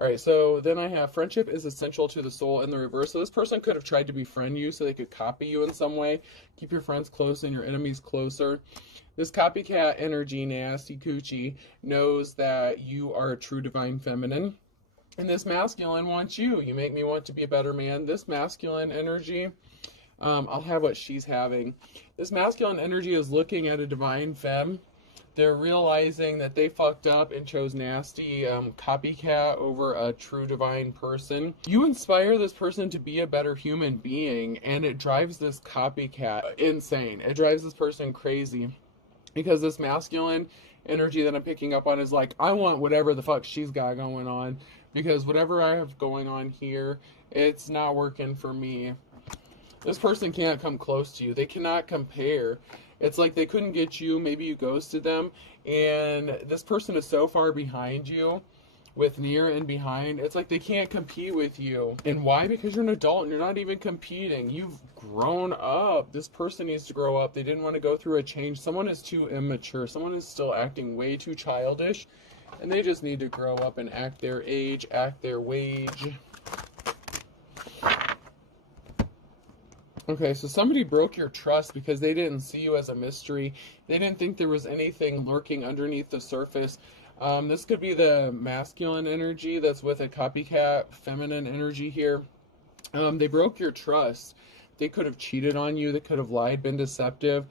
All right, so then I have friendship is essential to the soul in the reverse. So this person could have tried to befriend you so they could copy you in some way. Keep your friends close and your enemies closer. This copycat energy, nasty coochie, knows that you are a true divine feminine. And this masculine wants you. You make me want to be a better man. This masculine energy, I'll have what she's having. This masculine energy is looking at a divine femme. They're realizing that they fucked up and chose nasty copycat over a true divine person. You inspire this person to be a better human being, and it drives this copycat insane. It drives this person crazy. Because this masculine energy that I'm picking up on is like, I want whatever the fuck she's got going on. Because whatever I have going on here, it's not working for me. This person can't come close to you. They cannot compare. It's like they couldn't get you, maybe you ghosted them, and this person is so far behind you with near and behind. It's like they can't compete with you. And why? Because you're an adult and you're not even competing. You've grown up. This person needs to grow up. They didn't want to go through a change. Someone is too immature. Someone is still acting way too childish, and they just need to grow up and act their age, act their wage. Okay, so somebody broke your trust because they didn't see you as a mystery. They didn't think there was anything lurking underneath the surface. This could be the masculine energy that's with a copycat feminine energy here. They broke your trust. They could have cheated on you. They could have lied, been deceptive.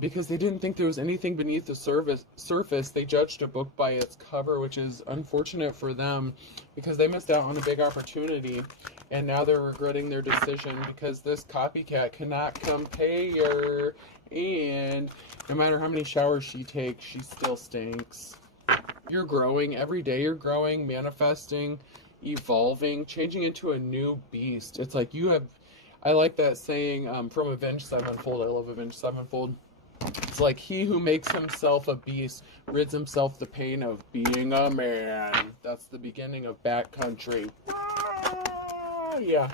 Because they didn't think there was anything beneath the surface. They judged a book by its cover, which is unfortunate for them because they missed out on a big opportunity, and now they're regretting their decision because this copycat cannot compare, and no matter how many showers she takes, she still stinks. You're growing. Every day you're growing, manifesting, evolving, changing into a new beast. It's like you have... I like that saying from Avenged Sevenfold. I love Avenged Sevenfold. It's like, he who makes himself a beast rids himself the pain of being a man. That's the beginning of Backcountry. Yeah.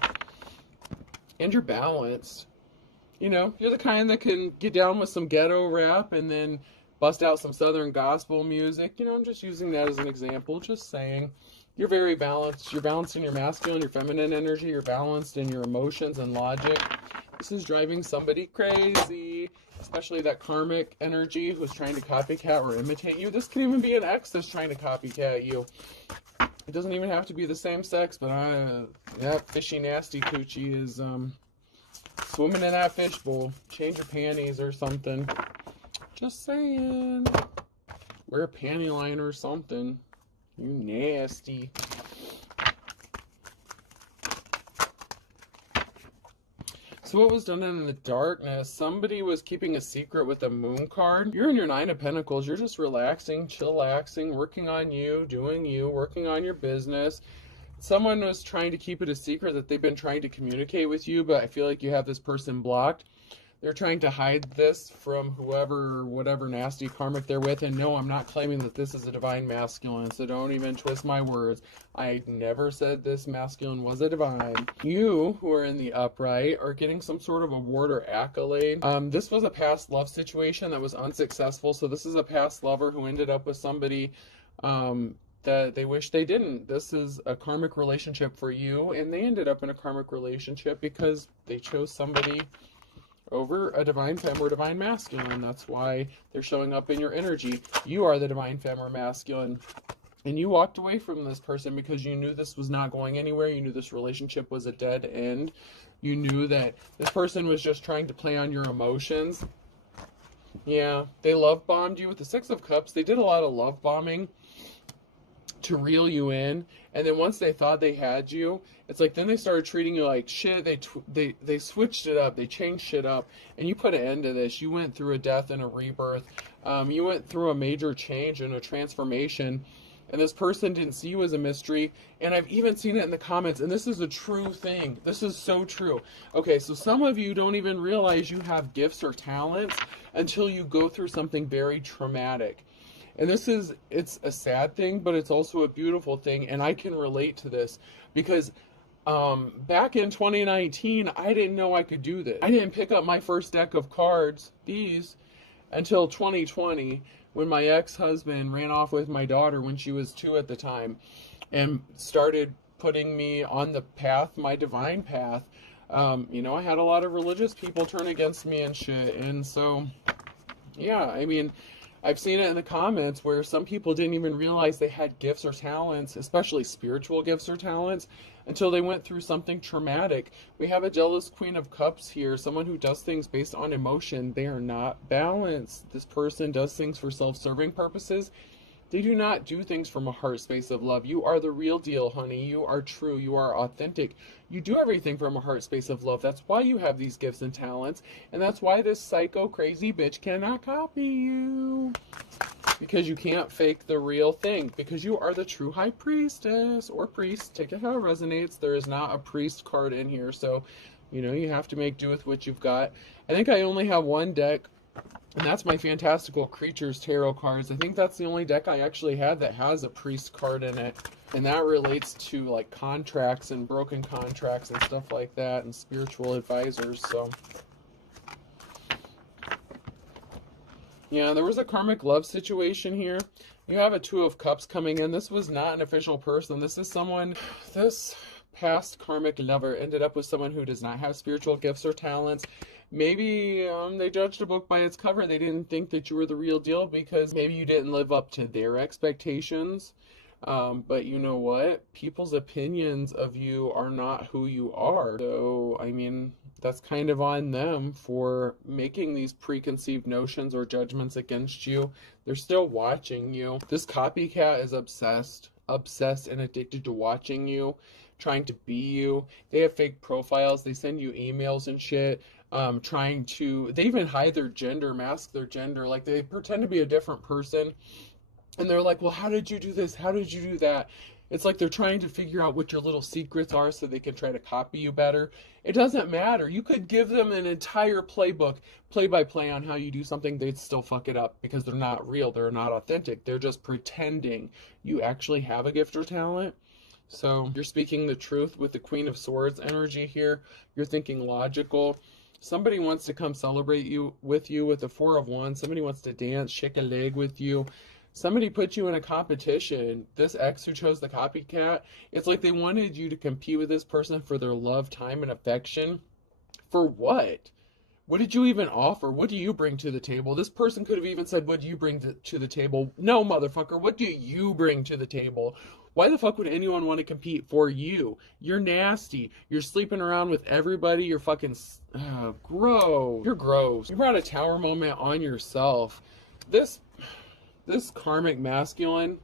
And you're balanced. You know, you're the kind that can get down with some ghetto rap and then bust out some southern gospel music. You know, I'm just using that as an example. Just saying. You're very balanced. You're balanced in your masculine, your feminine energy. You're balanced in your emotions and logic. This is driving somebody crazy, especially that karmic energy who's trying to copycat or imitate you. This can even be an ex that's trying to copycat you. It doesn't even have to be the same sex, but that fishy, nasty coochie is swimming in that fishbowl. Change your panties or something. Just saying. Wear a panty liner or something. You nasty. So what was done in the darkness? Somebody was keeping a secret with a moon card. You're in your 9 of Pentacles. You're just relaxing, chillaxing, working on you, doing you, working on your business. Someone was trying to keep it a secret that they've been trying to communicate with you, but I feel like you have this person blocked. They're trying to hide this from whoever, whatever nasty karmic they're with. And no, I'm not claiming that this is a divine masculine, so don't even twist my words. I never said this masculine was a divine. You, who are in the upright, are getting some sort of award or accolade. This was a past love situation that was unsuccessful. So this is a past lover who ended up with somebody that they wish they didn't. This is a karmic relationship for you, and they ended up in a karmic relationship because they chose somebody over a divine femme or divine masculine. That's why they're showing up in your energy. You are the divine femme or masculine. And you walked away from this person because you knew this was not going anywhere. You knew this relationship was a dead end. You knew that this person was just trying to play on your emotions. Yeah, they love bombed you with the 6 of Cups. They did a lot of love bombing to reel you in, and then once they thought they had you, it's like then they started treating you like shit. They switched it up, they changed shit up, and you put an end to this. You went through a death and a rebirth. You went through a major change and a transformation, and this person didn't see you as a mystery. And I've even seen it in the comments, and this is a true thing. This is so true. Okay, so some of you don't even realize you have gifts or talents until you go through something very traumatic. And it's a sad thing, but it's also a beautiful thing, and I can relate to this because back in 2019, I didn't know I could do this. I didn't pick up my first deck of cards, these, until 2020, when my ex-husband ran off with my daughter when she was 2 at the time. and started putting me on the path, my divine path. You know, I had a lot of religious people turn against me and shit. And so, yeah, I mean, I've seen it in the comments where some people didn't even realize they had gifts or talents, especially spiritual gifts or talents, until they went through something traumatic. We have a jealous Queen of Cups here, someone who does things based on emotion. They are not balanced. This person does things for self-serving purposes. They do not do things from a heart space of love. You are the real deal, honey. You are true. You are authentic. You do everything from a heart space of love. That's why you have these gifts and talents. And that's why this psycho crazy bitch cannot copy you. Because you can't fake the real thing. Because you are the true high priestess or priest. Take it how it resonates. There is not a priest card in here. So, you know, you have to make do with what you've got. I think I only have one deck. And that's my Fantastical Creatures tarot cards. I think that's the only deck I actually had that has a priest card in it. And that relates to like contracts and broken contracts and stuff like that and spiritual advisors. So, yeah, there was a karmic love situation here. You have a Two of Cups coming in. This was not an official person. This is someone, this past karmic lover ended up with someone who does not have spiritual gifts or talents. Maybe they judged a book by its cover. They didn't think that you were the real deal because maybe you didn't live up to their expectations. But you know what? People's opinions of you are not who you are. So, I mean, that's kind of on them for making these preconceived notions or judgments against you. They're still watching you. This copycat is obsessed and addicted to watching you, trying to be you. They have fake profiles. They send you emails and shit. They even hide their gender, mask their gender. Like, they pretend to be a different person. And they're like, well, how did you do this? How did you do that? It's like they're trying to figure out what your little secrets are so they can try to copy you better. It doesn't matter. You could give them an entire playbook, play-by-play on how you do something. They'd still fuck it up because they're not real. They're not authentic. They're just pretending you actually have a gift or talent. So you're speaking the truth with the Queen of Swords energy here. You're thinking logical. Somebody wants to come celebrate with the Four of Wands. Somebody wants to dance, shake a leg with you. Somebody put you in a competition. This ex who chose the copycat, it's like they wanted you to compete with this person for their love, time, and affection. For what? What did you even offer? What do you bring to the table? This person could have even said, what do you bring to the table? No, motherfucker, what do you bring to the table? Why the fuck would anyone want to compete for you? You're nasty. You're sleeping around with everybody. You're fucking gross. You're gross. You brought a tower moment on yourself. This karmic masculine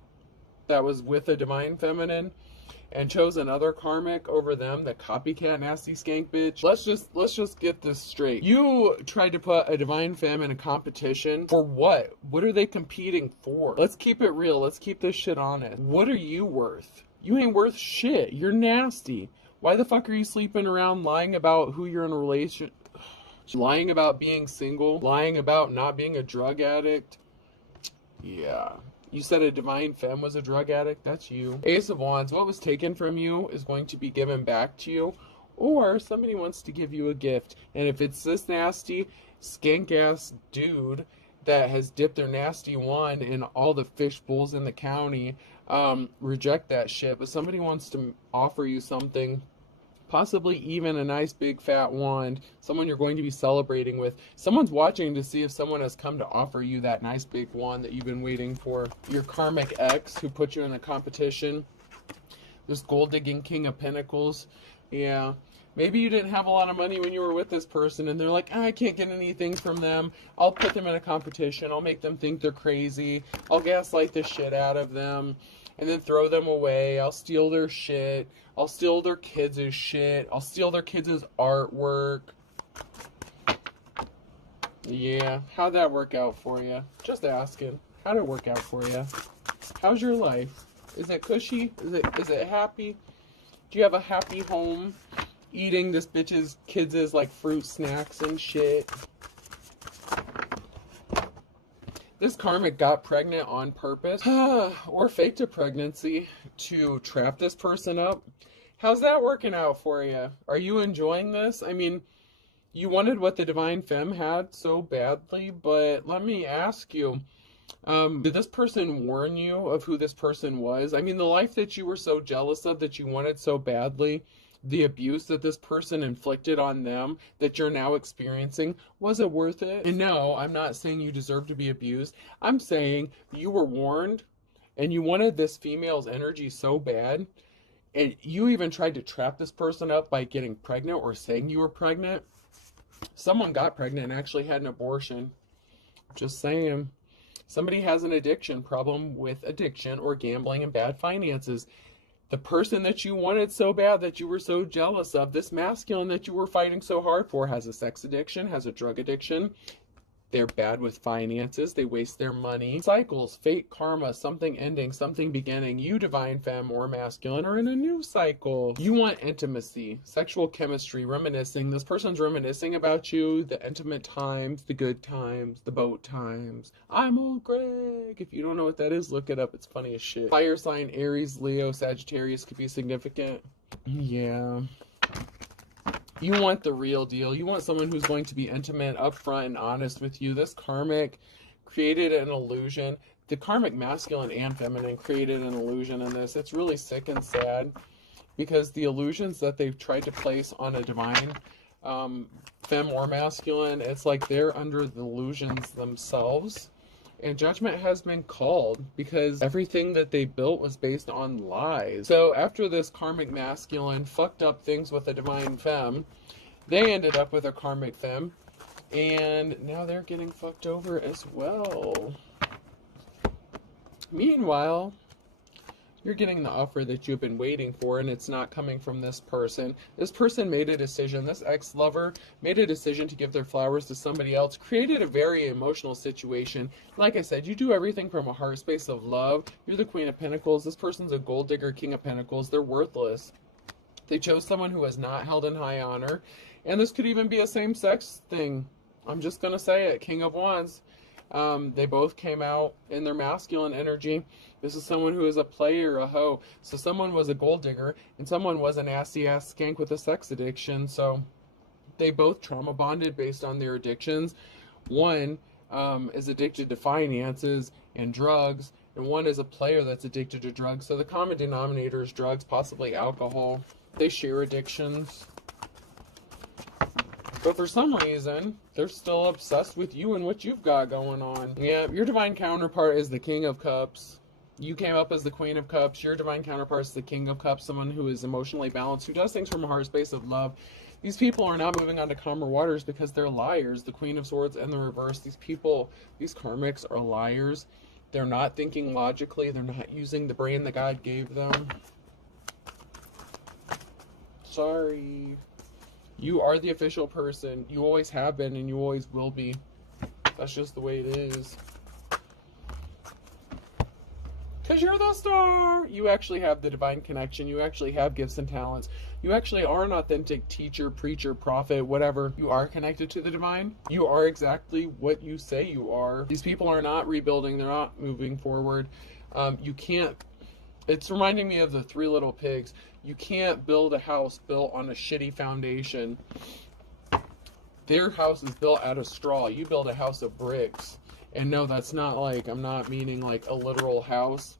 that was with a divine feminine and chose another karmic over them, the copycat nasty skank bitch. Let's just get this straight. You tried to put a divine femme in a competition for what? What are they competing for? Let's keep it real. Let's keep this shit honest. What are you worth? You ain't worth shit. You're nasty. Why the fuck are you sleeping around lying about who you're in a relationship? Lying about being single? Lying about not being a drug addict? Yeah. You said a divine femme was a drug addict? That's you. Ace of Wands, what was taken from you is going to be given back to you. Or somebody wants to give you a gift. And if it's this nasty, skank-ass dude that has dipped their nasty wand in all the fish bowls in the county, reject that shit. But somebody wants to offer you something, possibly even a nice big fat wand, someone you're going to be celebrating with. Someone's watching to see if someone has come to offer you that nice big wand that you've been waiting for. Your karmic ex who put you in a competition. This gold digging King of Pentacles. Yeah. Maybe you didn't have a lot of money when you were with this person and they're like, I can't get anything from them. I'll put them in a competition. I'll make them think they're crazy. I'll gaslight the shit out of them and then throw them away. I'll steal their shit. I'll steal their kids' shit. I'll steal their kids' artwork. Yeah, how'd that work out for you? Just asking. How'd it work out for you? How's your life? Is it cushy? Is it happy? Do you have a happy home? Eating this bitch's kids' like fruit snacks and shit. This karmic got pregnant on purpose or faked a pregnancy to trap this person up. How's that working out for you? Are you enjoying this? I mean, you wanted what the divine femme had so badly, but let me ask you, Did this person warn you of who this person was? I mean, the life that you were so jealous of, that you wanted so badly, the abuse that this person inflicted on them that you're now experiencing, was it worth it? And no, I'm not saying you deserve to be abused. I'm saying you were warned and you wanted this female's energy so bad, and you even tried to trap this person up by getting pregnant or saying you were pregnant. Someone got pregnant and actually had an abortion. Just saying. Somebody has an addiction problem with addiction or gambling and bad finances. The person that you wanted so bad, that you were so jealous of, this masculine that you were fighting so hard for, has a sex addiction, has a drug addiction. They're bad with finances. They waste their money. Cycles, fate, karma, something ending, something beginning. You, divine femme or masculine, are in a new cycle. You want intimacy, sexual chemistry, reminiscing. This person's reminiscing about you, the intimate times, the good times, the boat times. I'm old Greg. If you don't know what that is, look it up. It's funny as shit. Fire sign, Aries, Leo, Sagittarius could be significant. Yeah. You want the real deal. You want someone who's going to be intimate, upfront, and honest with you. This karmic created an illusion. The karmic masculine and feminine created an illusion in this. It's really sick and sad because the illusions that they've tried to place on a divine femme or masculine, it's like they're under the illusions themselves. And judgment has been called because everything that they built was based on lies. So after this karmic masculine fucked up things with a divine femme, they ended up with a karmic femme, and now they're getting fucked over as well. Meanwhile, you're getting the offer that you've been waiting for, and it's not coming from this person. This person made a decision. This ex-lover made a decision to give their flowers to somebody else, created a very emotional situation. Like I said, you do everything from a heart space of love. You're the Queen of Pentacles. This person's a gold digger, King of Pentacles. They're worthless. They chose someone who was not held in high honor. And this could even be a same-sex thing. I'm just going to say it. King of Wands. They both came out in their masculine energy. This is someone who is a player, a hoe. So someone was a gold digger, and someone was an assy-ass skank with a sex addiction. So they both trauma bonded based on their addictions. One is addicted to finances and drugs, and one is a player that's addicted to drugs. So the common denominator is drugs, possibly alcohol. They share addictions. But for some reason, they're still obsessed with you and what you've got going on. Yeah, your divine counterpart is the King of Cups. You came up as the Queen of Cups. Your divine counterpart is the King of Cups, someone who is emotionally balanced, who does things from a heart space of love. These people are not moving on to calmer waters because they're liars. The Queen of Swords and the reverse. These people, these karmics are liars. They're not thinking logically. They're not using the brain that God gave them. Sorry. You are the official person. You always have been and you always will be. That's just the way it is. Because you're the star. You actually have the divine connection. You actually have gifts and talents. You actually are an authentic teacher, preacher, prophet, whatever. You are connected to the divine. You are exactly what you say you are. These people are not rebuilding. They're not moving forward. You can't. It's reminding me of the Three Little Pigs. You can't build a house built on a shitty foundation. Their house is built out of straw. You build a house of bricks. And no, that's not like, I'm not meaning like a literal house.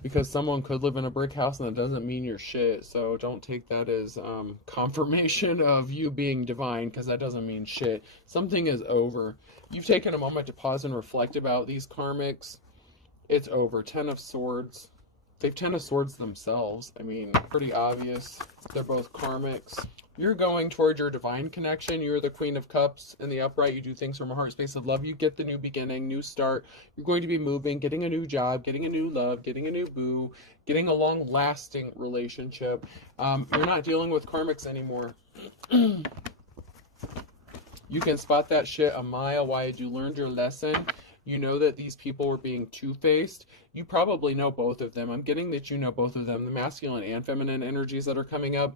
Because someone could live in a brick house and that doesn't mean you're shit. So don't take that as confirmation of you being divine, because that doesn't mean shit. Something is over. You've taken a moment to pause and reflect about these karmics. It's over. 10 of Swords. They've 10 of Swords themselves. I mean, pretty obvious. They're both karmics. You're going toward your divine connection. You're the Queen of Cups in the upright. You do things from a heart space of love. You get the new beginning, new start. You're going to be moving, getting a new job, getting a new love, getting a new boo, getting a long-lasting relationship. You're not dealing with karmics anymore. You can spot that shit a mile wide. You learned your lesson. You know that these people were being two-faced. You probably know both of them. I'm getting that you know both of them, the masculine and feminine energies that are coming up.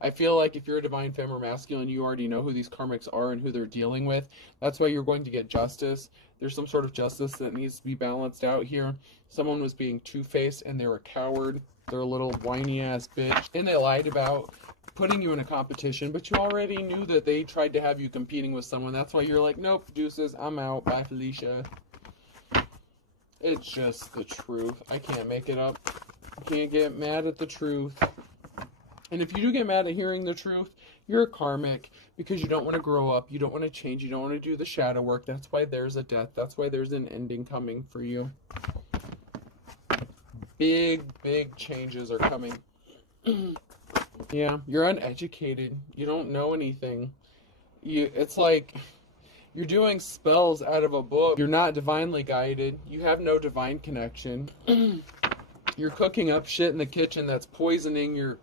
I feel like if you're a divine femme or masculine, you already know who these karmics are and who they're dealing with. That's why you're going to get justice. There's some sort of justice that needs to be balanced out here. Someone was being two-faced and they're a coward. They're a little whiny-ass bitch. And they lied about putting you in a competition, but you already knew that they tried to have you competing with someone. That's why you're like, nope, deuces, I'm out. Bye, Felicia. It's just the truth. I can't make it up. You can't get mad at the truth. And if you do get mad at hearing the truth, you're a karmic because you don't want to grow up. You don't want to change. You don't want to do the shadow work. That's why there's a death. That's why there's an ending coming for you. Big, big changes are coming. Yeah, you're uneducated. You don't know anything. It's like you're doing spells out of a book. You're not divinely guided. You have no divine connection. You're cooking up shit in the kitchen that's poisoning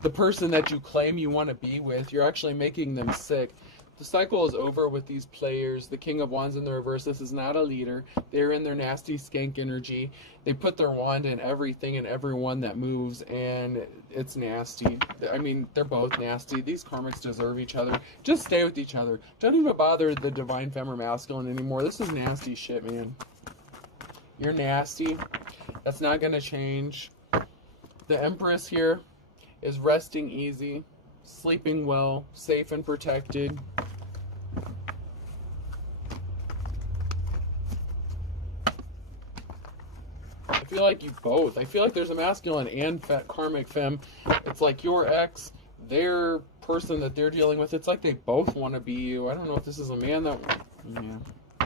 the person that you claim you want to be with. You're actually making them sick. The cycle is over with these players. The King of Wands in the reverse. This is not a leader. They're in their nasty skank energy. They put their wand in everything and everyone that moves, and it's nasty. I mean, they're both nasty. These karmics deserve each other. Just stay with each other. Don't even bother the divine femme or masculine anymore. This is nasty shit, man. You're nasty. That's not going to change. The Empress here is resting easy, sleeping well, safe and protected. I feel like you both. I feel like there's a masculine and karmic femme. It's like your ex, their person that they're dealing with. It's like they both want to be you. I don't know if this is a man that... Yeah.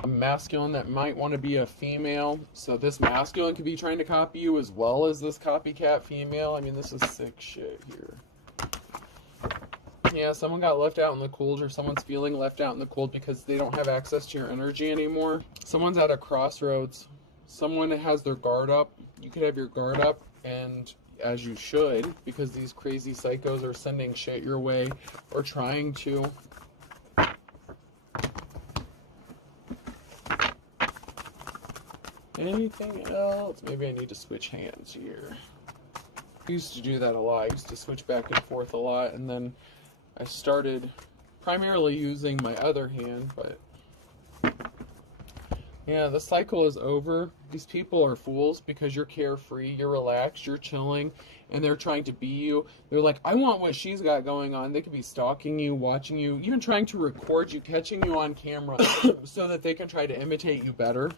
A masculine that might want to be a female. So this masculine could be trying to copy you as well as this copycat female. I mean, this is sick shit here. Yeah, someone got left out in the cold, or someone's feeling left out in the cold because they don't have access to your energy anymore. Someone's at a crossroads. Someone has their guard up. You could have your guard up, and as you should, because these crazy psychos are sending shit your way, or trying to. Anything else? Maybe I need to switch hands here. I used to do that a lot. I used to switch back and forth a lot, and then I started primarily using my other hand, but yeah, the cycle is over. These people are fools because you're carefree, you're relaxed, you're chilling, and they're trying to be you. They're like, I want what she's got going on. They could be stalking you, watching you, even trying to record you, catching you on camera so that they can try to imitate you better.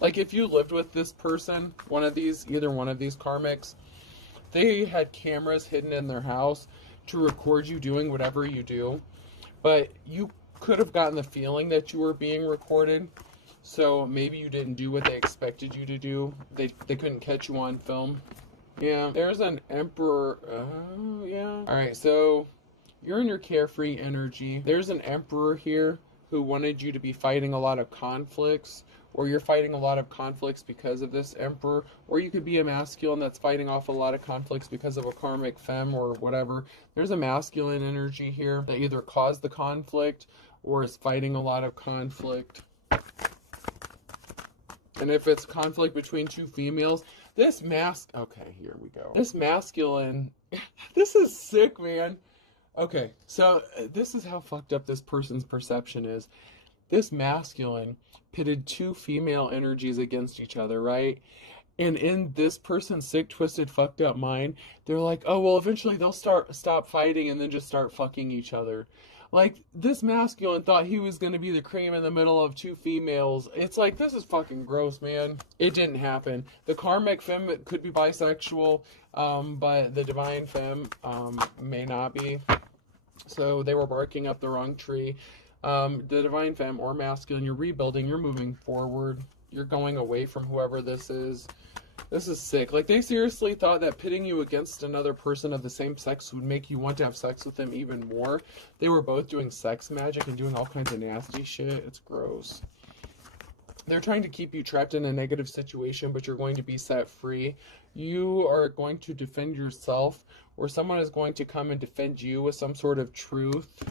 Like if you lived with this person, either one of these karmics, they had cameras hidden in their house to record you doing whatever you do, but you could have gotten the feeling that you were being recorded, so maybe you didn't do what they expected you to do. They couldn't catch you on film. Yeah, there's an Emperor. Yeah. Alright, so you're in your carefree energy. There's an Emperor here who wanted you to be fighting a lot of conflicts, or you're fighting a lot of conflicts because of this Emperor, or you could be a masculine that's fighting off a lot of conflicts because of a karmic femme or whatever. There's a masculine energy here that either caused the conflict or is fighting a lot of conflict. And if it's conflict between two females, okay, here we go. This masculine, this is sick, man. Okay, so this is how fucked up this person's perception is. This masculine pitted two female energies against each other, right? And in this person's sick, twisted, fucked up mind, they're like, oh, well, eventually they'll stop fighting and then just start fucking each other. Like, this masculine thought he was going to be the cream in the middle of two females. It's like, this is fucking gross, man. It didn't happen. The karmic femme could be bisexual, but the divine femme may not be. So they were barking up the wrong tree. The divine femme or masculine, you're rebuilding, you're moving forward, you're going away from whoever this is. This is sick. Like, they seriously thought that pitting you against another person of the same sex would make you want to have sex with them even more. They were both doing sex magic and doing all kinds of nasty shit. It's gross. They're trying to keep you trapped in a negative situation, but you're going to be set free. You are going to defend yourself, or someone is going to come and defend you with some sort of truth.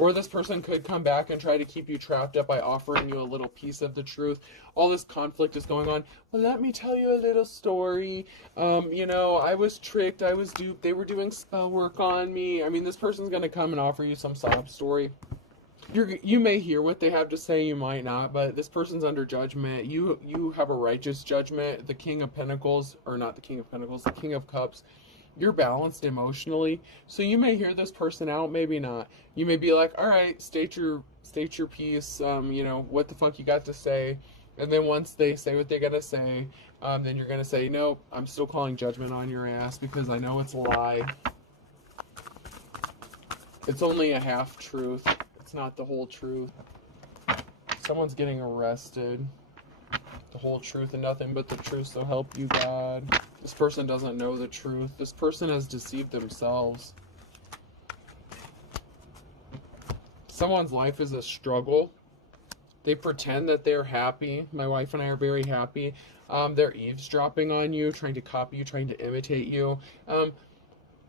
Or this person could come back and try to keep you trapped up by offering you a little piece of the truth. All this conflict is going on. Well, let me tell you a little story. You know, I was tricked. I was duped. They were doing spell work on me. I mean, this person's going to come and offer you some sob story. You may hear what they have to say, you might not, but this person's under judgment. You have a righteous judgment. The King of Pentacles, or not the King of Pentacles, the King of Cups. You're balanced emotionally, so you may hear this person out, maybe not. You may be like, all right, state your piece, you know, what the fuck you got to say, And then once they say what they're going to say, then you're going to say, nope, I'm still calling judgment on your ass because I know it's a lie. It's only a half truth. It's not the whole truth. Someone's getting arrested. The whole truth and nothing but the truth, so help you God. This person doesn't know the truth. This person has deceived themselves. Someone's life is a struggle. They pretend that they're happy. My wife and I are very happy. They're eavesdropping on you, trying to copy you, trying to imitate you.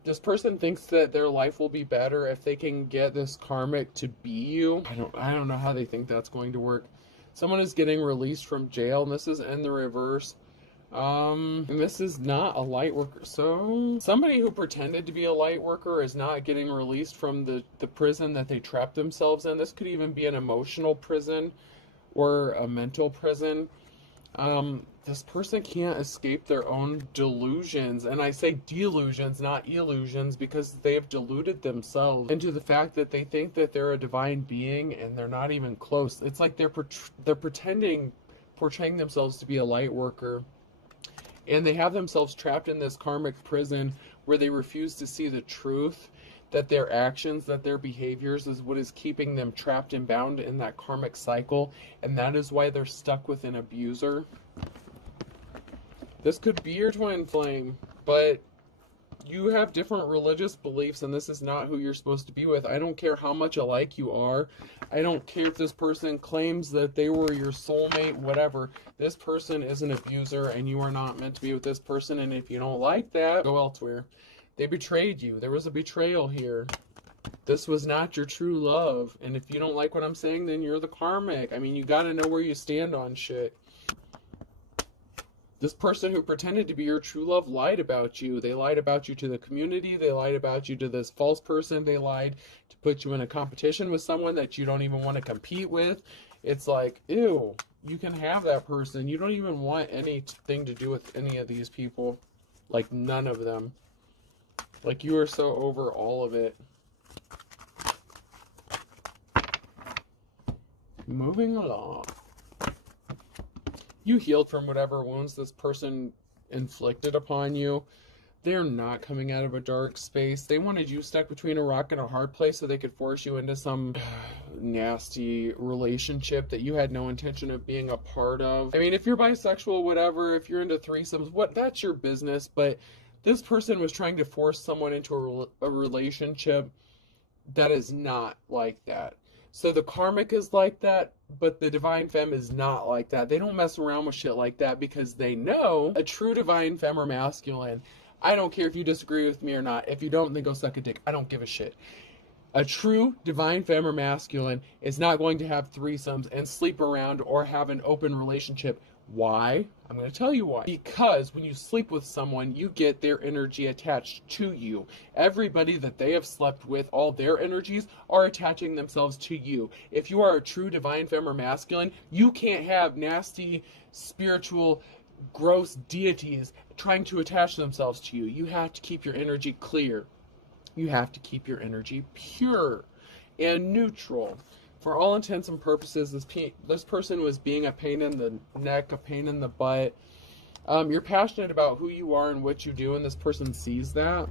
This person thinks that their life will be better if they can get this karmic to be you. I don't know how they think that's going to work. Someone is getting released from jail, and this is in the reverse. And this is not a light worker. So somebody who pretended to be a light worker is not getting released from the prison that they trapped themselves in. This could even be an emotional prison or a mental prison. This person can't escape their own delusions. And I say delusions, not illusions, because they have deluded themselves into the fact that they think that they're a divine being and they're not even close. It's like they're portraying themselves to be a light worker. And they have themselves trapped in this karmic prison where they refuse to see the truth, that their actions, that their behaviors is what is keeping them trapped and bound in that karmic cycle. And that is why they're stuck with an abuser. This could be your twin flame, but you have different religious beliefs and this is not who you're supposed to be with. I don't care how much alike you are. I don't care if this person claims that they were your soulmate, whatever. This person is an abuser and you are not meant to be with this person. And if you don't like that, go elsewhere. They betrayed you. There was a betrayal here. This was not your true love. And if you don't like what I'm saying, then you're the karmic. I mean, you got to know where you stand on shit. This person who pretended to be your true love lied about you. They lied about you to the community. They lied about you to this false person. They lied to put you in a competition with someone that you don't even want to compete with. It's like, ew, you can have that person. You don't even want anything to do with any of these people. Like, none of them. Like, you are so over all of it. Moving along. You healed from whatever wounds this person inflicted upon you. They're not coming out of a dark space. They wanted you stuck between a rock and a hard place so they could force you into some nasty relationship that you had no intention of being a part of. I mean, if you're bisexual, whatever, if you're into threesomes, that's your business. But this person was trying to force someone into a relationship that is not like that. So the karmic is like that, but the divine femme is not like that. They don't mess around with shit like that because they know a true divine femme or masculine. I don't care if you disagree with me or not. If you don't, then go suck a dick. I don't give a shit. A true divine femme or masculine is not going to have threesomes and sleep around or have an open relationship. Why? I'm going to tell you why. Because when you sleep with someone, you get their energy attached to you. Everybody that they have slept with, all their energies are attaching themselves to you. If you are a true divine femme or masculine, you can't have nasty, spiritual, gross deities trying to attach themselves to you. You have to keep your energy clear. You have to keep your energy pure and neutral. For all intents and purposes, this person was being a pain in the neck, a pain in the butt. You're passionate about who you are and what you do, and this person sees that.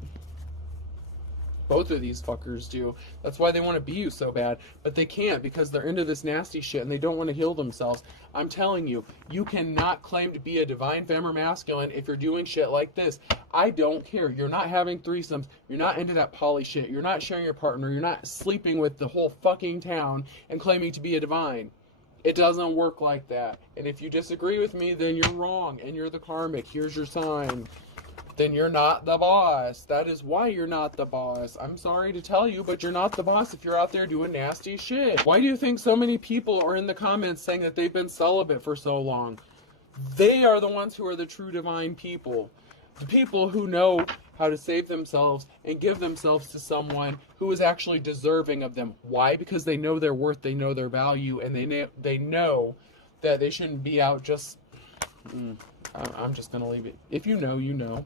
Both of these fuckers do. That's why they want to be you so bad. But they can't because they're into this nasty shit and they don't want to heal themselves. I'm telling you, you cannot claim to be a divine femme or masculine if you're doing shit like this. I don't care. You're not having threesomes. You're not into that poly shit. You're not sharing your partner. You're not sleeping with the whole fucking town and claiming to be a divine. It doesn't work like that. And if you disagree with me, then you're wrong and you're the karmic. Here's your sign. Then you're not the boss. That is why you're not the boss. I'm sorry to tell you, but you're not the boss if you're out there doing nasty shit. Why do you think so many people are in the comments saying that they've been celibate for so long? They are the ones who are the true divine people. The people who know how to save themselves and give themselves to someone who is actually deserving of them. Why? Because they know their worth, they know their value, and they know that they shouldn't be out just... I'm just going to leave it. If you know, you know.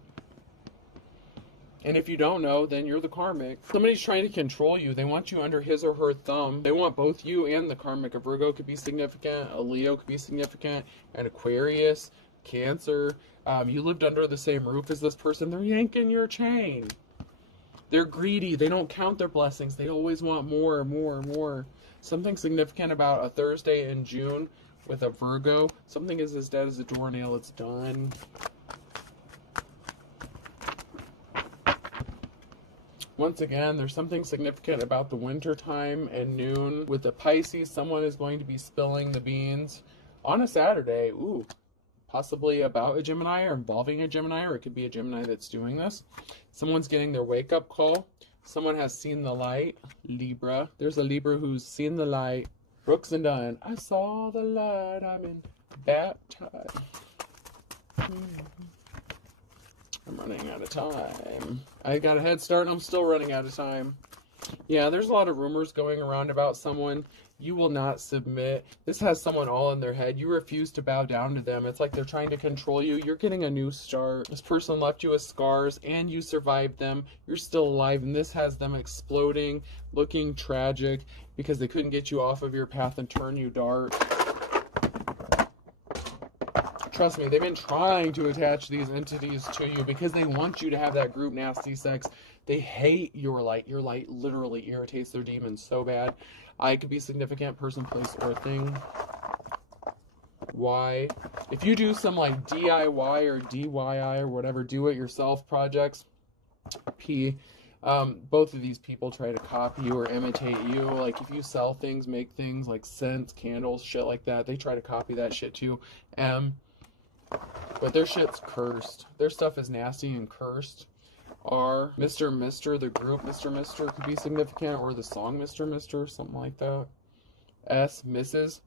And if you don't know, then you're the karmic. Somebody's trying to control you. They want you under his or her thumb. They want both you and the karmic. A Virgo could be significant. A Leo could be significant. An Aquarius, Cancer. You lived under the same roof as this person. They're yanking your chain. They're greedy. They don't count their blessings. They always want more, more, more. Something significant about a Thursday in June with a Virgo. Something is as dead as a doornail. It's done. Once again, there's something significant about the winter time and noon. With the Pisces, someone is going to be spilling the beans on a Saturday. Ooh, possibly about a Gemini or involving a Gemini, or it could be a Gemini that's doing this. Someone's getting their wake-up call. Someone has seen the light. Libra. There's a Libra who's seen the light. Brooks and Dunn. I saw the light. I'm in baptized. I'm running out of time. I got a head start and I'm still running out of time. Yeah, there's a lot of rumors going around about someone. You will not submit. This has someone all in their head. You refuse to bow down to them. It's like they're trying to control you. You're getting a new start. This person left you with scars and you survived them. You're still alive, and this has them exploding, looking tragic because they couldn't get you off of your path and turn you dark. Trust me, they've been trying to attach these entities to you because they want you to have that group nasty sex. They hate your light. Your light literally irritates their demons so bad. I could be significant person, place, or thing. Why? If you do some like DIY or DIY or whatever, do-it-yourself projects, P, both of these people try to copy you or imitate you. Like if you sell things, make things like scents, candles, shit like that, they try to copy that shit too. M, but their shit's cursed. Their stuff is nasty and cursed. R, Mr. the group Mr. could be significant, or the song Mr. something like that. S, Mrs.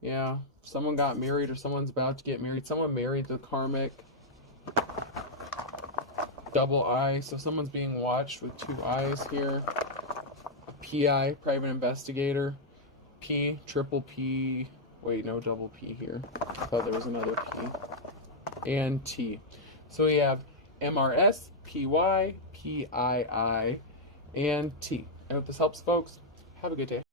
Yeah, someone got married or someone's about to get married. Someone married the karmic. Double I, so someone's being watched with two eyes here. PI, private investigator. P, triple P. Wait, no double P here. I thought there was another P. And T. So we have MRS, PY, PII, and T. I hope this helps, folks. Have a good day.